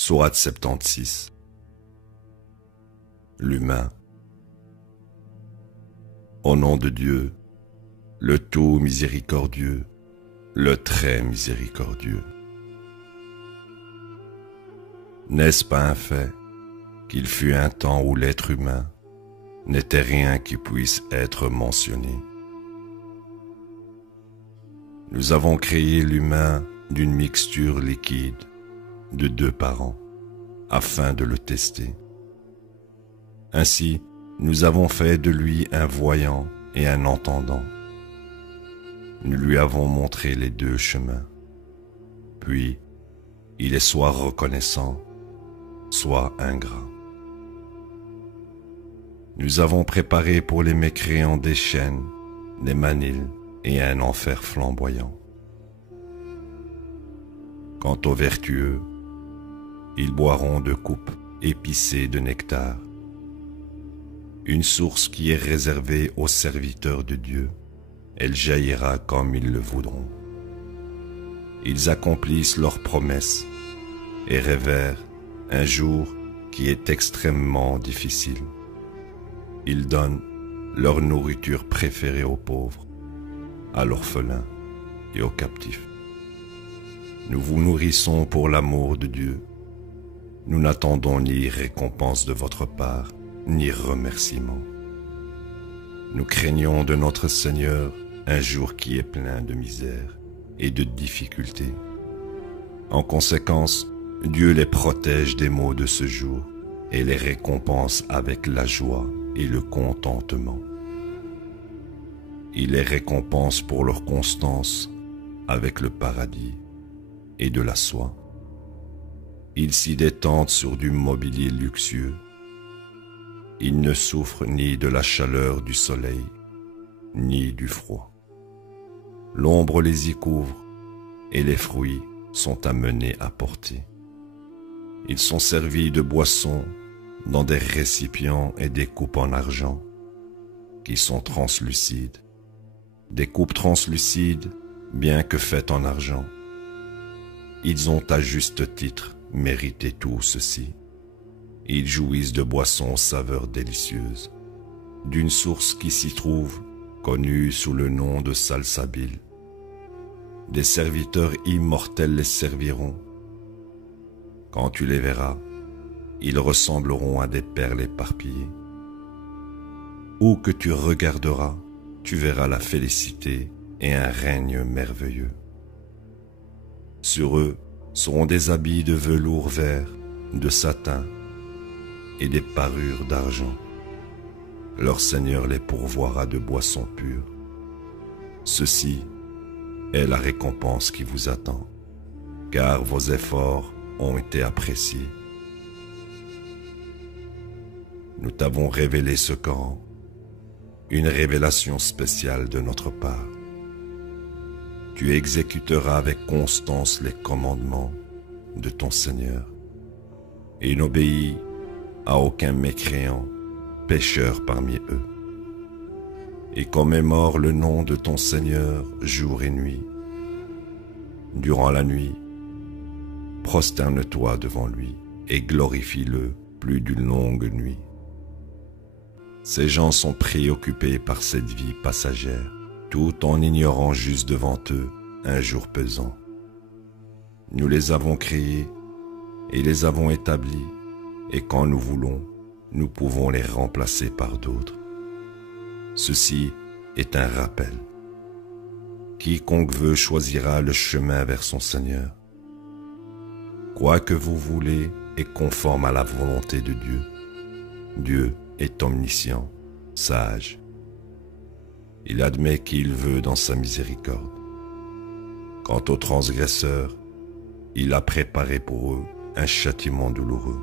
Sourate 76. L'humain. Au nom de Dieu, le tout miséricordieux, le très miséricordieux. N'est-ce pas un fait qu'il fut un temps où l'être humain n'était rien qui puisse être mentionné? Nous avons créé l'humain d'une mixture liquide de 2 parents, afin de le tester. Ainsi, nous avons fait de lui un voyant et un entendant. Nous lui avons montré les 2 chemins. Puis, il est soit reconnaissant, soit ingrat. Nous avons préparé pour les mécréants des chaînes, des manils et un enfer flamboyant. Quant aux vertueux, ils boiront de coupes épicées de nectar, une source qui est réservée aux serviteurs de Dieu. Elle jaillira comme ils le voudront. Ils accomplissent leurs promesses et révèrent un jour qui est extrêmement difficile. Ils donnent leur nourriture préférée aux pauvres, à l'orphelin et aux captifs. Nous vous nourrissons pour l'amour de Dieu. Nous n'attendons ni récompense de votre part, ni remerciement. Nous craignons de notre Seigneur un jour qui est plein de misère et de difficultés. En conséquence, Dieu les protège des maux de ce jour et les récompense avec la joie et le contentement. Il les récompense pour leur constance avec le paradis et de la soie. Ils s'y détendent sur du mobilier luxueux. Ils ne souffrent ni de la chaleur du soleil, ni du froid. L'ombre les y couvre et les fruits sont amenés à porter. Ils sont servis de boissons dans des récipients et des coupes en argent qui sont translucides. Des coupes translucides, bien que faites en argent. Ils ont à juste titre mérité tout ceci. Ils jouissent de boissons aux saveurs délicieuses, d'une source qui s'y trouve, connue sous le nom de salsabil. Des serviteurs immortels les serviront. Quand tu les verras, ils ressembleront à des perles éparpillées. Où que tu regarderas, tu verras la félicité et un règne merveilleux. Sur eux seront des habits de velours vert, de satin et des parures d'argent. Leur Seigneur les pourvoira de boissons pures. Ceci est la récompense qui vous attend, car vos efforts ont été appréciés. Nous t'avons révélé ce Coran, une révélation spéciale de notre part. Tu exécuteras avec constance les commandements de ton Seigneur et n'obéis à aucun mécréant, pécheur parmi eux. Et commémore le nom de ton Seigneur jour et nuit. Durant la nuit, prosterne-toi devant lui et glorifie-le plus d'une longue nuit. Ces gens sont préoccupés par cette vie passagère, tout en ignorant juste devant eux un jour pesant. Nous les avons créés et les avons établis, et quand nous voulons, nous pouvons les remplacer par d'autres. Ceci est un rappel. Quiconque veut choisira le chemin vers son Seigneur. Quoi que vous voulez est conforme à la volonté de Dieu. Dieu est omniscient, sage. Il admet qui il veut dans sa miséricorde. Quant aux transgresseurs, il a préparé pour eux un châtiment douloureux.